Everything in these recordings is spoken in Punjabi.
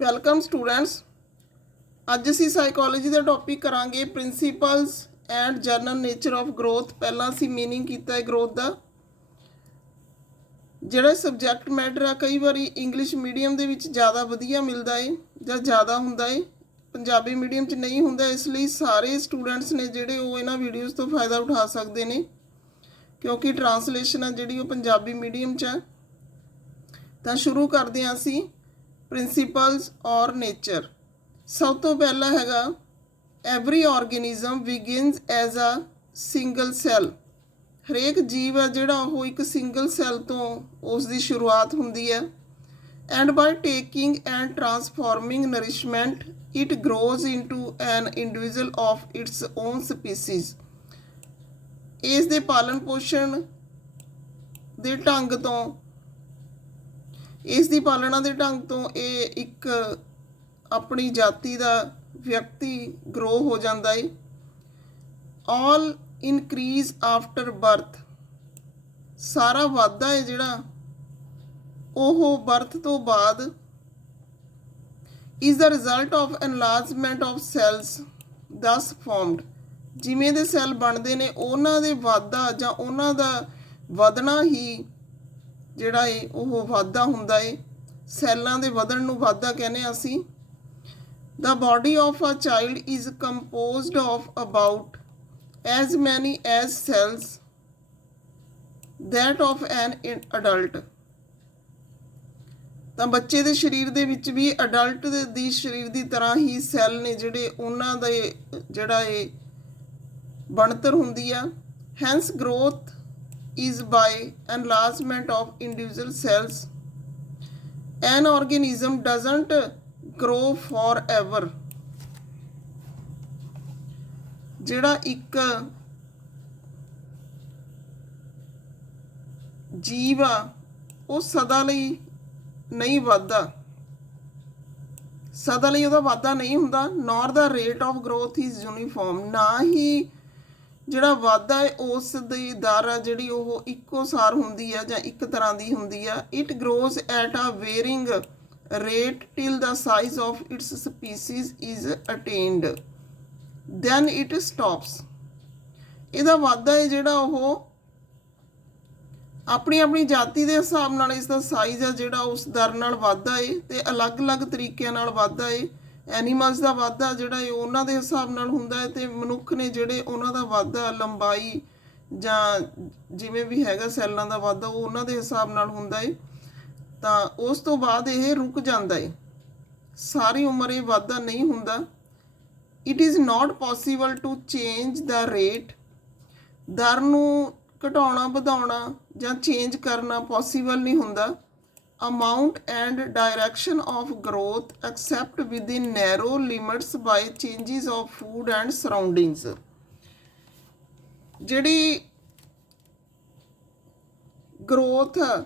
Welcome students. ਅੱਜ ਅਸੀਂ ਸਾਈਕੋਲੋਜੀ ਦਾ ਟੌਪਿਕ ਕਰਾਂਗੇ principals and general nature of growth. ਪਹਿਲਾਂ ਅਸੀਂ ਮੀਨਿੰਗ ਕੀਤਾ ਹੈ ਗਰੋਥ ਦਾ। ਜਿਹੜਾ ਸਬਜੈਕਟ ਮੈਟਰ ਆ ਕਈ ਵਾਰੀ ਇੰਗਲਿਸ਼ ਮੀਡੀਅਮ ਦੇ ਵਿੱਚ ਜ਼ਿਆਦਾ ਵਧੀਆ ਮਿਲਦਾ ਹੈ ਜਾਂ ਜ਼ਿਆਦਾ ਹੁੰਦਾ ਹੈ, ਪੰਜਾਬੀ ਮੀਡੀਅਮ 'ਚ ਨਹੀਂ ਹੁੰਦਾ। ਇਸ ਲਈ ਸਾਰੇ ਸਟੂਡੈਂਟਸ ਨੇ ਜਿਹੜੇ ਉਹ ਇਹਨਾਂ ਵੀਡੀਓਜ਼ ਤੋਂ ਫਾਇਦਾ ਉਠਾ ਸਕਦੇ ਨੇ, ਕਿਉਂਕਿ ਟਰਾਂਸਲੇਸ਼ਨ ਆ ਜਿਹੜੀ ਉਹ ਪੰਜਾਬੀ ਮੀਡੀਅਮ 'ਚ ਹੈ। ਤਾਂ ਸ਼ੁਰੂ ਕਰਦੇ ਹਾਂ ਅਸੀਂ ਪ੍ਰਿੰਸੀਪਲਸ ਔਰ ਨੇਚਰ। ਸਭ ਤੋਂ ਪਹਿਲਾ ਹੈਗਾ every organism begins as a single cell. ਹਰੇਕ ਜੀਵ ਹੈ ਜਿਹੜਾ ਉਹ ਇੱਕ ਸਿੰਗਲ ਸੈੱਲ ਤੋਂ ਉਸ ਦੀ ਸ਼ੁਰੂਆਤ ਹੁੰਦੀ ਹੈ। And by taking and transforming nourishment it grows into an individual of its own species. ਇਸ ਦੇ ਪਾਲਣ ਪੋਸ਼ਣ ਦੇ ਢੰਗ ਤੋਂ, ਇਸ ਦੀ ਪਾਲਣਾ ਦੇ ਢੰਗ ਤੋਂ ਇਹ ਇੱਕ ਆਪਣੀ ਜਾਤੀ ਦਾ ਵਿਅਕਤੀ ਗਰੋ ਹੋ ਜਾਂਦਾ ਹੈ। All increase after birth. ਸਾਰਾ ਵਾਧਾ ਹੈ ਜਿਹੜਾ ਉਹ ਬਰਥ ਤੋਂ ਬਾਅਦ is the result of enlargement of cells thus formed. ਜਿਵੇਂ ਦੇ ਸੈੱਲ ਬਣਦੇ ਨੇ ਉਹਨਾਂ ਦੇ ਵਾਧਾ ਜਾਂ ਉਹਨਾਂ ਦਾ ਵਧਣਾ ਹੀ ਜਿਹੜਾ ਹੈ ਉਹ ਵਾਧਾ ਹੁੰਦਾ ਹੈ। ਸੈੱਲਾਂ ਦੇ ਵਧਣ ਨੂੰ ਵਾਧਾ ਕਹਿੰਦੇ ਹਾਂ ਅਸੀਂ। The body of a child is composed of about as many as cells that of an adult। ਤਾਂ ਬੱਚੇ ਦੇ ਸਰੀਰ ਦੇ ਵਿੱਚ ਵੀ ਅਡਲਟ ਦੀ ਸਰੀਰ ਦੀ ਤਰ੍ਹਾਂ ਹੀ ਸੈੱਲ ਨੇ ਜਿਹੜੇ ਉਹਨਾਂ ਦੇ ਜਿਹੜਾ ਇਹ ਬਣਤਰ ਹੁੰਦੀ ਆ। Hence growth is by enlargement of individual cells। An organism doesn't grow forever। ਜਿਹੜਾ ਇੱਕ ਜੀਵ ਆ ਉਹ ਸਦਾ ਲਈ ਨਹੀਂ ਵੱਧਦਾ, ਸਦਾ ਲਈ ਉਹਦਾ ਵਾਧਾ ਨਹੀਂ ਹੁੰਦਾ। Nor the rate of growth is uniform. ਨਾ ਹੀ ਜਿਹੜਾ ਵਾਧਾ ਹੈ ਉਸ ਦੀ ਦਰ ਆ ਜਿਹੜੀ ਉਹ ਇੱਕੋ ਸਾਰ ਹੁੰਦੀ ਆ ਜਾਂ ਇੱਕ ਤਰ੍ਹਾਂ ਦੀ ਹੁੰਦੀ ਆ। It grows at a varying rate till the size of its species is attained, then it stops। ਇਹਦਾ ਵਾਧਾ ਹੈ ਜਿਹੜਾ ਉਹ ਆਪਣੀ ਆਪਣੀ ਜਾਤੀ ਦੇ ਹਿਸਾਬ ਨਾਲ ਇਸ ਦਾ ਸਾਈਜ਼ ਆ ਜਿਹੜਾ ਉਸ ਦਰ ਨਾਲ ਵਾਧਾ ਹੈ ਤੇ ਅਲੱਗ-ਅਲੱਗ ਤਰੀਕਿਆਂ ਨਾਲ ਵਾਧਾ ਹੈ। ਐਨੀਮਲਸ ਦਾ ਵਾਧਾ ਜਿਹੜਾ ਹੈ ਉਹਨਾਂ ਦੇ ਹਿਸਾਬ ਨਾਲ ਹੁੰਦਾ ਹੈ ਤੇ ਮਨੁੱਖ ਨੇ ਜਿਹੜੇ ਉਹਨਾਂ ਦਾ ਵਾਧਾ ਲੰਬਾਈ ਜਾਂ ਜਿਵੇਂ ਵੀ ਹੈਗਾ ਸੈੱਲਾਂ ਦਾ ਵਾਧਾ ਉਹ ਉਹਨਾਂ ਦੇ ਹਿਸਾਬ ਨਾਲ ਹੁੰਦਾ ਹੈ। ਤਾਂ ਉਸ ਤੋਂ ਬਾਅਦ ਇਹ ਰੁਕ ਜਾਂਦਾ ਹੈ, ਸਾਰੀ ਉਮਰ ਇਹ ਵਾਧਾ ਨਹੀਂ ਹੁੰਦਾ। It is not possible to change the rate. ਦਰ ਨੂੰ ਘਟਾਉਣਾ ਵਧਾਉਣਾ ਜਾਂ ਚੇਂਜ ਕਰਨਾ ਪੋਸੀਬਲ ਨਹੀਂ ਹੁੰਦਾ। Amount and direction of growth except within narrow limits by changes of food and surroundings. ਜਿਹੜੀ ਗਰੋਥ ਆ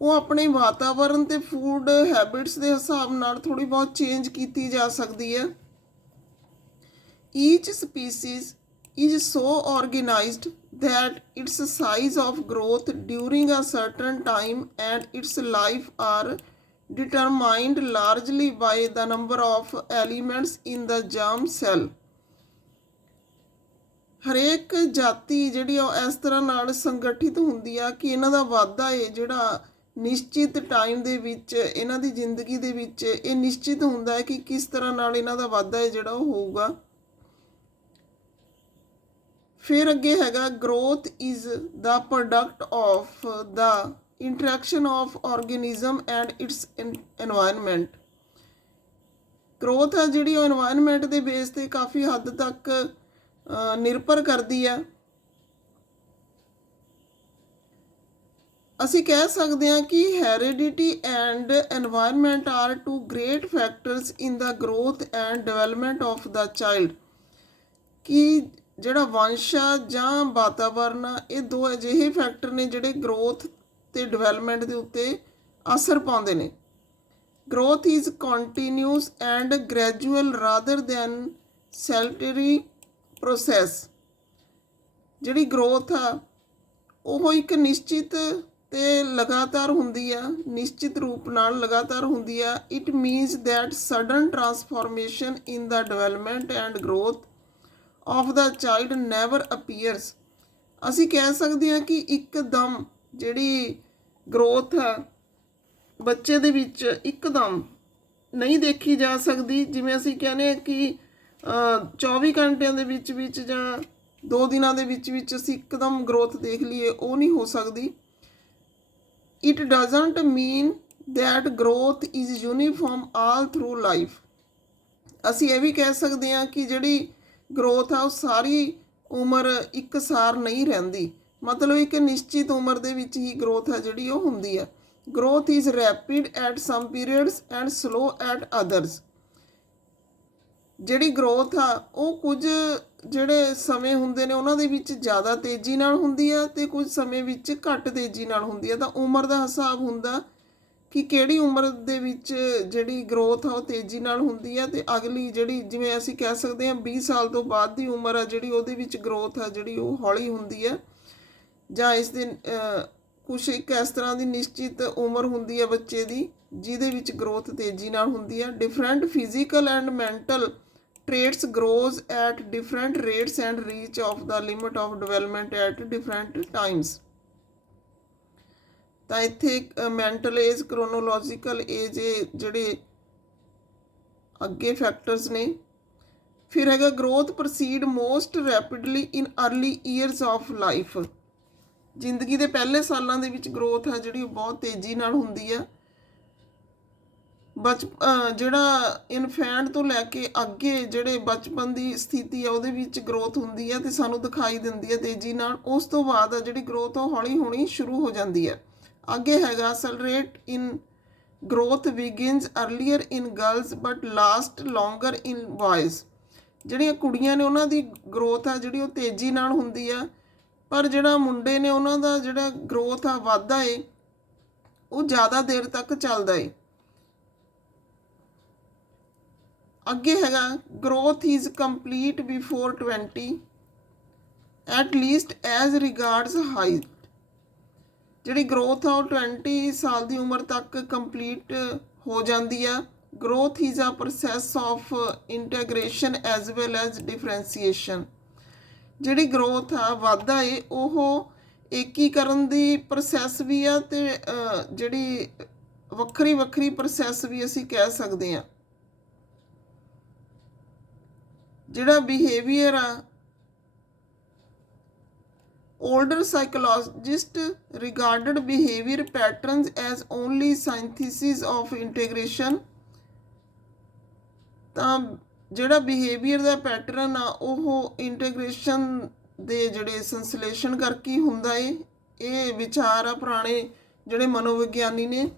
ਉਹ ਆਪਣੇ ਵਾਤਾਵਰਨ ਤੇ ਫੂਡ ਹੈਬਿਟਸ ਦੇ ਹਿਸਾਬ ਨਾਲ ਥੋੜ੍ਹੀ ਬਹੁਤ ਚੇਂਜ ਕੀਤੀ ਜਾ ਸਕਦੀ ਹੈ। Each species is so organised that its size of growth during a certain time and its life are determined largely by the number of elements in the germ cell। ਹਰੇਕ ਜਾਤੀ ਜਿਹੜੀ ਉਹ ਇਸ ਤਰ੍ਹਾਂ ਨਾਲ ਸੰਗਠਿਤ ਹੁੰਦੀ ਆ ਕਿ ਇਹਨਾਂ ਦਾ ਵਾਧਾ ਹੈ ਜਿਹੜਾ ਨਿਸ਼ਚਿਤ ਟਾਈਮ ਦੇ ਵਿੱਚ ਇਹਨਾਂ ਦੀ ਜ਼ਿੰਦਗੀ ਦੇ ਵਿੱਚ ਇਹ ਨਿਸ਼ਚਿਤ ਹੁੰਦਾ ਹੈ ਕਿ ਕਿਸ ਤਰ੍ਹਾਂ ਨਾਲ ਇਹਨਾਂ ਦਾ ਵਾਧਾ ਹੈ ਜਿਹੜਾ ਉਹ ਹੋਊਗਾ। ਫਿਰ ਅੱਗੇ ਹੈਗਾ growth is the product of the interaction of organism and it's environment. Growth ਹੈ ਜਿਹੜੀ ਉਹ ਐਨਵਾਇਰਨਮੈਂਟ ਦੇ ਬੇਸ 'ਤੇ ਕਾਫੀ ਹੱਦ ਤੱਕ ਨਿਰਭਰ ਕਰਦੀ ਆ। ਅਸੀਂ ਕਹਿ ਸਕਦੇ ਹਾਂ ਕਿ heredity and environment are two great factors in the growth and development of the child. ਕਿ ਜਿਹੜਾ ਵੰਸ਼ ਆ ਜਾਂ ਵਾਤਾਵਰਨ ਆ ਇਹ ਦੋ ਅਜਿਹੇ ਫੈਕਟਰ ਨੇ ਜਿਹੜੇ ਗਰੋਥ ਅਤੇ ਡਿਵੈਲਪਮੈਂਟ ਦੇ ਉੱਤੇ ਅਸਰ ਪਾਉਂਦੇ ਨੇ। Growth is continuous and gradual rather than saltatory process. ਜਿਹੜੀ ਗਰੋਥ ਆ ਉਹ ਇੱਕ ਨਿਸ਼ਚਿਤ ਤੇ ਲਗਾਤਾਰ ਹੁੰਦੀ ਆ, ਨਿਸ਼ਚਿਤ ਰੂਪ ਨਾਲ ਲਗਾਤਾਰ ਹੁੰਦੀ ਆ। It means that sudden transformation in the development and growth of the child never appears. ਅਸੀਂ ਕਹਿ ਸਕਦੇ ਹਾਂ ਕਿ ਇੱਕਦਮ ਜਿਹੜੀ ਗਰੋਥ ਆ ਬੱਚੇ ਦੇ ਵਿੱਚ ਇੱਕਦਮ ਨਹੀਂ ਦੇਖੀ ਜਾ ਸਕਦੀ। ਜਿਵੇਂ ਅਸੀਂ ਕਹਿੰਦੇ ਹਾਂ ਕਿ 24 ਘੰਟਿਆਂ ਦੇ ਵਿੱਚ ਜਾਂ 2 ਦਿਨਾਂ ਦੇ ਵਿੱਚ ਅਸੀਂ ਇੱਕਦਮ ਗਰੋਥ ਦੇਖ ਲਈਏ, ਉਹ ਨਹੀਂ ਹੋ ਸਕਦੀ। It doesn't mean that growth is uniform all through life. ਅਸੀਂ ਇਹ ਵੀ ਕਹਿ ਸਕਦੇ ਹਾਂ ਕਿ ਜਿਹੜੀ ਗਰੋਥ ਆ ਉਹ ਸਾਰੀ ਉਮਰ ਇੱਕਸਾਰ ਨਹੀਂ ਰਹਿੰਦੀ, ਮਤਲਬ ਇੱਕ ਨਿਸ਼ਚਿਤ ਉਮਰ ਦੇ ਵਿੱਚ ਹੀ ਗਰੋਥ ਆ ਜਿਹੜੀ ਉਹ ਹੁੰਦੀ ਆ। Growth is rapid at some periods and slow at others. ਜਿਹੜੀ ਗਰੋਥ ਆ ਉਹ ਕੁਝ ਜਿਹੜੇ ਸਮੇਂ ਹੁੰਦੇ ਨੇ ਉਹਨਾਂ ਦੇ ਵਿੱਚ ਜ਼ਿਆਦਾ ਤੇਜ਼ੀ ਨਾਲ ਹੁੰਦੀ ਆ ਅਤੇ ਕੁਝ ਸਮੇਂ ਵਿੱਚ ਘੱਟ ਤੇਜ਼ੀ ਨਾਲ ਹੁੰਦੀ ਆ। ਤਾਂ ਉਮਰ ਦਾ ਹਿਸਾਬ ਹੁੰਦਾ ਕਿ ਕਿਹੜੀ ਉਮਰ ਦੇ ਵਿੱਚ ਜਿਹੜੀ ਗਰੋਥ ਆ ਉਹ ਤੇਜ਼ੀ ਨਾਲ ਹੁੰਦੀ ਆ, ਅਤੇ ਅਗਲੀ ਜਿਹੜੀ ਜਿਵੇਂ ਅਸੀਂ ਕਹਿ ਸਕਦੇ ਹਾਂ 20 ਸਾਲ ਤੋਂ ਬਾਅਦ ਦੀ ਉਮਰ ਆ ਜਿਹੜੀ ਉਹਦੇ ਵਿੱਚ ਗਰੋਥ ਆ ਜਿਹੜੀ ਉਹ ਹੌਲੀ ਹੁੰਦੀ ਆ। ਜਾਂ ਇਸ ਦੇ ਕੁਛ ਇੱਕ ਇਸ ਤਰ੍ਹਾਂ ਦੀ ਨਿਸ਼ਚਿਤ ਉਮਰ ਹੁੰਦੀ ਹੈ ਬੱਚੇ ਦੀ ਜਿਹਦੇ ਵਿੱਚ ਗਰੋਥ ਤੇਜ਼ੀ ਨਾਲ ਹੁੰਦੀ ਹੈ। Different physical and mental traits grows at different rates and reach of the limit of development at different times। ਤਾਂ ਇੱਥੇ ਮੈਂਟਲ ਏਜ, ਕ੍ਰੋਨੋਲੋਜੀਕਲ ਏਜ, ਜਿਹੜੇ ਅੱਗੇ ਫੈਕਟਰਸ ਨੇ। ਫਿਰ ਹੈਗਾ growth proceed most rapidly in early years of life. ਜ਼ਿੰਦਗੀ ਦੇ ਪਹਿਲੇ ਸਾਲਾਂ ਦੇ ਵਿੱਚ ਗਰੋਥ ਹੈ ਜਿਹੜੀ ਉਹ ਬਹੁਤ ਤੇਜ਼ੀ ਨਾਲ ਹੁੰਦੀ ਆ। ਜਿਹੜਾ ਇਨਫੈਂਟ ਤੋਂ ਲੈ ਕੇ ਅੱਗੇ ਜਿਹੜੇ ਬਚਪਨ ਦੀ ਸਥਿਤੀ ਆ ਉਹਦੇ ਵਿੱਚ ਗਰੋਥ ਹੁੰਦੀ ਹੈ ਅਤੇ ਸਾਨੂੰ ਦਿਖਾਈ ਦਿੰਦੀ ਹੈ ਤੇਜ਼ੀ ਨਾਲ। ਉਸ ਤੋਂ ਬਾਅਦ ਆ ਜਿਹੜੀ ਗਰੋਥ ਉਹ ਹੌਲੀ ਹੌਲੀ ਸ਼ੁਰੂ ਹੋ ਜਾਂਦੀ ਹੈ। ਅੱਗੇ ਹੈਗਾ accelerate in growth begins earlier in girls but last longer in boys. ਜਿਹੜੀਆਂ ਕੁੜੀਆਂ ਨੇ ਉਹਨਾਂ ਦੀ ਗਰੋਥ ਆ ਜਿਹੜੀ ਉਹ ਤੇਜ਼ੀ ਨਾਲ ਹੁੰਦੀ ਆ, ਪਰ ਜਿਹੜਾ ਮੁੰਡੇ ਨੇ ਉਹਨਾਂ ਦਾ ਜਿਹੜਾ ਗਰੋਥ ਆ ਵਾਧਾ ਏ ਉਹ ਜ਼ਿਆਦਾ ਦੇਰ ਤੱਕ ਚੱਲਦਾ ਏ। ਅੱਗੇ ਹੈਗਾ growth is complete before 20 at least as regards height. ਜਿਹੜੀ ਗਰੋਥ ਆ ਉਹ 20 ਸਾਲ ਦੀ ਉਮਰ ਤੱਕ ਕੰਪਲੀਟ ਹੋ ਜਾਂਦੀ ਆ। Growth is a process of integration as well as differentiation. ਜਿਹੜੀ ਗਰੋਥ ਆ ਵਾਧਾ ਏ ਉਹ ਏਕੀਕਰਨ ਦੀ ਪ੍ਰੋਸੈਸ ਵੀ ਆ ਅਤੇ ਜਿਹੜੀ ਵੱਖਰੀ ਵੱਖਰੀ ਪ੍ਰੋਸੈਸ ਵੀ ਅਸੀਂ ਕਹਿ ਸਕਦੇ ਹਾਂ। ਜਿਹੜਾ ਬਿਹੇਵੀਅਰ ਆ older psychologists regarded behavior patterns as only synthesis of integration। ਤਾਂ ਜਿਹੜਾ ਬਿਹੇਵੀਅਰ ਦਾ ਪੈਟਰਨ ਆ ਉਹ ਇੰਟੀਗ੍ਰੇਸ਼ਨ ਦੇ ਜਿਹੜੇ ਸੰਸਲੇਸ਼ਨ ਕਰਕੇ ਹੀ ਹੁੰਦਾ ਏ। ਇਹ ਵਿਚਾਰ ਆ ਪੁਰਾਣੇ ਜਿਹੜੇ ਮਨੋਵਿਗਿਆਨੀ ਨੇ।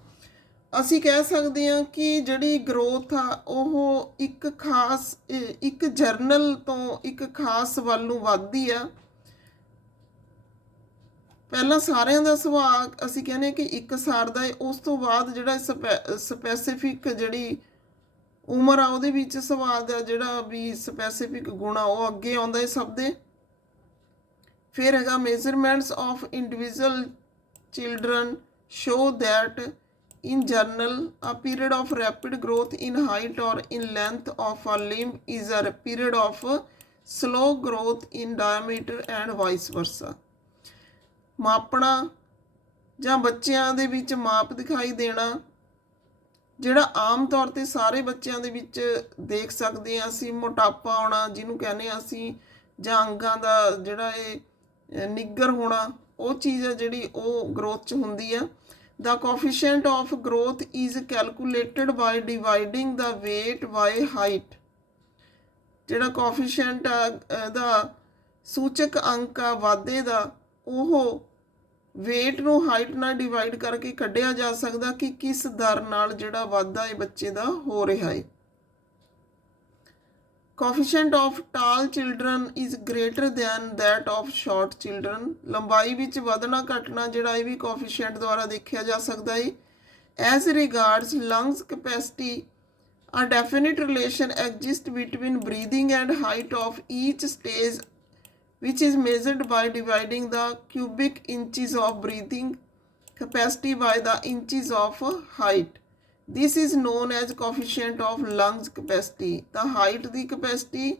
ਅਸੀਂ ਕਹਿ ਸਕਦੇ ਹਾਂ ਕਿ ਜਿਹੜੀ ਗਰੋਥ ਆ ਉਹ ਇੱਕ ਜਰਨਲ ਤੋਂ ਇੱਕ ਖਾਸ ਵੱਲ ਨੂੰ ਵੱਧਦੀ ਆ। ਪਹਿਲਾਂ ਸਾਰਿਆਂ ਦਾ ਸੁਭਾਅ ਅਸੀਂ ਕਹਿੰਦੇ ਹਾਂ ਕਿ ਇੱਕਸਾਰ ਦਾ ਹੈ, ਉਸ ਤੋਂ ਬਾਅਦ ਜਿਹੜਾ ਸਪੈਸੀਫਿਕ ਜਿਹੜੀ ਉਮਰ ਆ ਉਹਦੇ ਵਿੱਚ ਸੁਭਾਅ ਦਾ ਜਿਹੜਾ ਵੀ ਸਪੈਸੀਫਿਕ ਗੁਣ ਆ ਉਹ ਅੱਗੇ ਆਉਂਦਾ ਹੈ ਸਭ ਦੇ। ਫਿਰ ਹੈਗਾ measurements of individual children show that in general a period of rapid growth in height or in length of a limb is a period of slow growth in diameter and vice versa। ਮਾਪਣਾ ਜਾਂ ਬੱਚਿਆਂ ਦੇ ਵਿੱਚ ਮਾਪ ਦਿਖਾਈ ਦੇਣਾ ਜਿਹੜਾ ਆਮ ਤੌਰ 'ਤੇ ਸਾਰੇ ਬੱਚਿਆਂ ਦੇ ਵਿੱਚ ਦੇਖ ਸਕਦੇ ਹਾਂ ਅਸੀਂ। ਮੋਟਾਪਾ ਆਉਣਾ ਜਿਹਨੂੰ ਕਹਿੰਦੇ ਹਾਂ ਅਸੀਂ, ਜਾਂ ਅੰਗਾਂ ਦਾ ਜਿਹੜਾ ਇਹ ਨਿੱਗਰ ਹੋਣਾ, ਉਹ ਚੀਜ਼ ਆ ਜਿਹੜੀ ਉਹ ਗਰੋਥ 'ਚ ਹੁੰਦੀ ਆ। The coefficient of growth is calculated by dividing the weight by height। ਜਿਹੜਾ ਕੋਫੀਸ਼ੀਐਂਟ ਆ ਦਾ ਸੂਚਕ ਅੰਕ ਆ ਵਾਧੇ ਦਾ ਉਹ ਵੇਟ ਨੂੰ ਹਾਈਟ ਨਾਲ ਡਿਵਾਈਡ ਕਰਕੇ ਕੱਢਿਆ ਜਾ ਸਕਦਾ ਕਿ ਕਿਸ ਦਰ ਨਾਲ ਜਿਹੜਾ ਵਾਧਾ ਹੈ ਬੱਚੇ ਦਾ ਹੋ ਰਿਹਾ ਹੈ। Coefficient of tall children is greater than that of short children. ਲੰਬਾਈ ਵਿੱਚ ਵਧਣਾ ਘਟਣਾ ਜਿਹੜਾ ਇਹ ਵੀ ਕੋਫੀਸ਼ੀਐਂਟ ਦੁਆਰਾ ਦੇਖਿਆ ਜਾ ਸਕਦਾ ਹੈ। As regards lungs capacity a definite relation exists between breathing and height of each stage, which is measured by dividing the cubic inches of breathing capacity by the inches of height. This is known as coefficient of lungs capacity. ਤਾਂ height ਦੀ capacity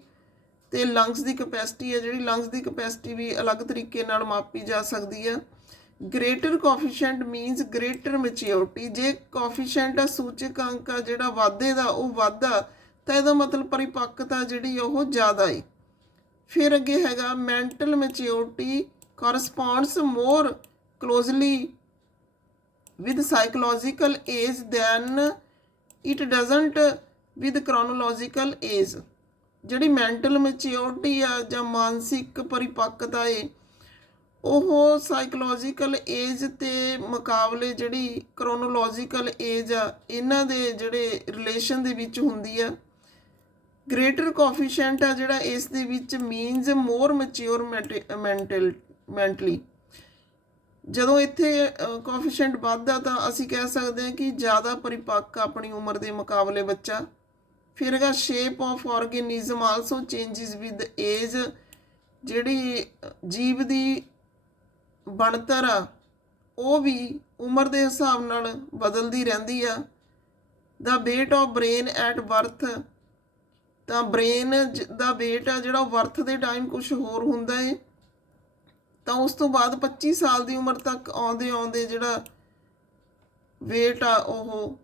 ਤੇ lungs ਦੀ capacity ਹੈ ਜਿਹੜੀ lungs ਦੀ capacity ਵੀ ਅਲੱਗ ਤਰੀਕੇ ਨਾਲ ਮਾਪੀ ਜਾ ਸਕਦੀ ਹੈ। greater coefficient means greater maturity। ਜੇ coefficient ਸੂਚਕ ਅੰਕ ਆ ਜਿਹੜਾ ਵਾਧੇ ਦਾ ਉਹ ਵਾਧਾ ਤਾਂ ਇਹਦਾ ਮਤਲਬ ਪਰਿਪੱਕਤਾ ਜਿਹੜੀ ਉਹ ਜ਼ਿਆਦਾ ਹੈ। ਫਿਰ ਅੱਗੇ ਹੈਗਾ mental maturity corresponds more closely with psychological age than it doesn't with chronological age। ਜਿਹੜੀ ਮੈਂਟਲ ਮੈਚਿਓਰਿਟੀ ਆ ਜਾਂ ਮਾਨਸਿਕ ਪਰਿਪੱਕਤਾ ਹੈ ਉਹ ਸਾਈਕੋਲੋਜੀਕਲ ਏਜ ਤੇ ਮੁਕਾਬਲੇ ਜਿਹੜੀ ਕ੍ਰੋਨੋਲੋਜੀਕਲ ਏਜ ਆ ਇਹਨਾਂ ਦੇ ਜਿਹੜੇ ਰਿਲੇਸ਼ਨ ਦੇ ਵਿੱਚ ਹੁੰਦੀ ਆ। ਗ੍ਰੇਟਰ ਕੋਫੀਸ਼ੀਐਂਟ ਆ ਜਿਹੜਾ ਇਸ ਦੇ ਵਿੱਚ ਮੀਨਸ ਮੋਰ ਮੈਚਿਓਰ ਮੈਂਟਲੀ। ਜਦੋਂ ਇੱਥੇ ਕੋਫੀਸ਼ੀਐਂਟ ਵੱਧਦਾ ਤਾਂ ਅਸੀਂ ਕਹਿ ਸਕਦੇ ਹਾਂ ਕਿ ਜ਼ਿਆਦਾ ਪਰਿਪੱਕ ਆਪਣੀ ਉਮਰ ਦੇ ਮੁਕਾਬਲੇ ਬੱਚਾ। ਫਿਰ ਹੈਗਾ shape of organism also changes with age. ਜਿਹੜੀ ਜੀਵ ਦੀ ਬਣਤਰ ਆ ਉਹ ਵੀ ਉਮਰ ਦੇ ਹਿਸਾਬ ਨਾਲ ਬਦਲਦੀ ਰਹਿੰਦੀ ਆ। The weight of brain at birth, ਤਾਂ ਬ੍ਰੇਨ ਦਾ ਵੇਟ ਆ ਜਿਹੜਾ ਉਹ ਬਰਥ ਦੇ ਟਾਈਮ ਕੁਛ ਹੋਰ ਹੁੰਦਾ ਹੈ ਤਾਂ ਉਸ ਤੋਂ ਬਾਅਦ 25 ਸਾਲ ਦੀ ਉਮਰ ਤੱਕ ਆਉਂਦੇ ਆਉਂਦੇ ਜਿਹੜਾ ਵੇਟ ਆ ਉਹ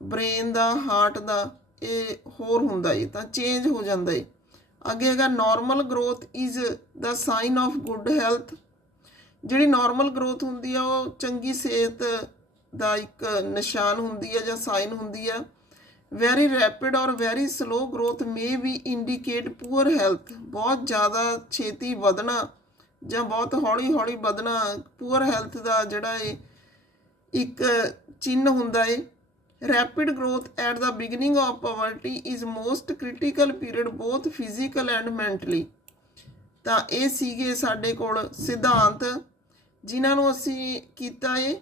ਬ੍ਰੇਨ ਦਾ ਹਾਰਟ ਦਾ ਇਹ ਹੋਰ ਹੁੰਦਾ ਹੈ ਤਾਂ ਚੇਂਜ ਹੋ ਜਾਂਦਾ ਹੈ। ਅੱਗੇ ਹੈਗਾ normal growth is the sign of good health. ਜਿਹੜੀ ਨਾਰਮਲ ਗਰੋਥ ਹੁੰਦੀ ਆ ਉਹ ਚੰਗੀ ਸਿਹਤ ਦਾ ਇੱਕ ਨਿਸ਼ਾਨ ਹੁੰਦੀ ਹੈ ਜਾਂ ਸਾਈਨ ਹੁੰਦੀ ਆ। ਵੈਰੀ ਰੈਪਿਡ ਔਰ ਵੈਰੀ ਸਲੋ ਗਰੋਥ ਮੇ ਵੀ ਇੰਡੀਕੇਟ ਪੂਅਰ ਹੈਲਥ। ਬਹੁਤ ਜ਼ਿਆਦਾ ਛੇਤੀ ਵਧਣਾ ਜਾਂ ਬਹੁਤ ਹੌਲੀ ਹੌਲੀ ਵਧਣਾ ਪੂਅਰ ਹੈਲਥ ਦਾ ਜਿਹੜਾ ਇਹ ਇੱਕ ਚਿੰਨ੍ਹ ਹੁੰਦਾ ਹੈ। Rapid growth at the beginning of poverty is most critical period both physical and mentally. ਤਾਂ ਇਹ ਸੀਗੇ ਸਾਡੇ ਕੋਲ ਸਿਧਾਂਤ ਜਿਨ੍ਹਾਂ ਨੂੰ ਅਸੀਂ ਕੀਤਾ ਹੈ।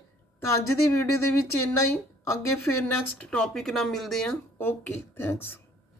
ਤਾਂ ਅੱਜ ਦੀ ਵੀਡੀਓ ਦੇ ਵਿੱਚ ਇੰਨਾ ਹੀ। ਅੱਗੇ ਫਿਰ ਨੈਕਸਟ ਟੌਪਿਕ ਨਾਲ ਮਿਲਦੇ ਹਾਂ। Okay, thanks.